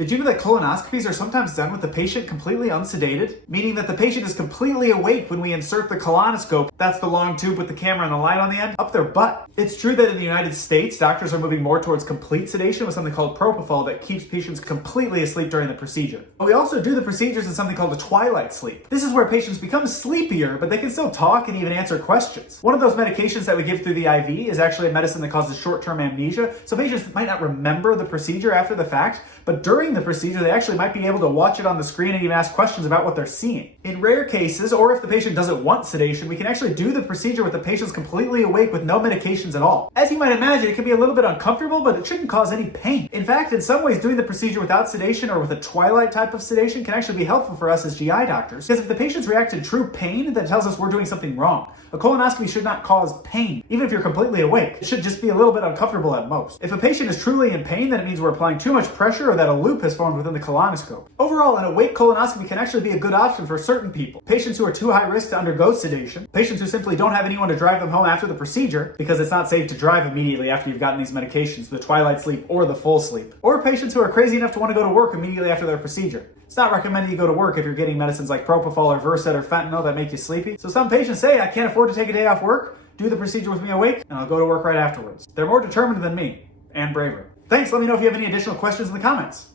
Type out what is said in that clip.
Did you know that colonoscopies are sometimes done with the patient completely unsedated? Meaning that the patient is completely awake when we insert the colonoscope, that's the long tube with the camera and the light on the end, up their butt. It's true that in the United States, doctors are moving more towards complete sedation with something called propofol that keeps patients completely asleep during the procedure. But we also do the procedures in something called a twilight sleep. This is where patients become sleepier, but they can still talk and even answer questions. One of those medications that we give through the IV is actually a medicine that causes short-term amnesia, so patients might not remember the procedure after the fact, but during the procedure, they actually might be able to watch it on the screen and even ask questions about what they're seeing. In rare cases, or if the patient doesn't want sedation, we can actually do the procedure with the patients completely awake with no medications at all. As you might imagine, it can be a little bit uncomfortable, but it shouldn't cause any pain. In fact, in some ways, doing the procedure without sedation or with a twilight type of sedation can actually be helpful for us as GI doctors, because if the patients react to true pain, that tells us we're doing something wrong. A colonoscopy should not cause pain, even if you're completely awake. It should just be a little bit uncomfortable at most. If a patient is truly in pain, then it means we're applying too much pressure or that a loop has formed within the colonoscope. Overall, an awake colonoscopy can actually be a good option for certain people. Patients who are too high risk to undergo sedation, patients who simply don't have anyone to drive them home after the procedure because it's not safe to drive immediately after you've gotten these medications, the twilight sleep or the full sleep, or patients who are crazy enough to want to go to work immediately after their procedure. It's not recommended you go to work if you're getting medicines like propofol or Versed or fentanyl that make you sleepy. So some patients say, I can't afford to take a day off work, do the procedure with me awake, and I'll go to work right afterwards. They're more determined than me, and braver. Thanks, let me know if you have any additional questions in the comments.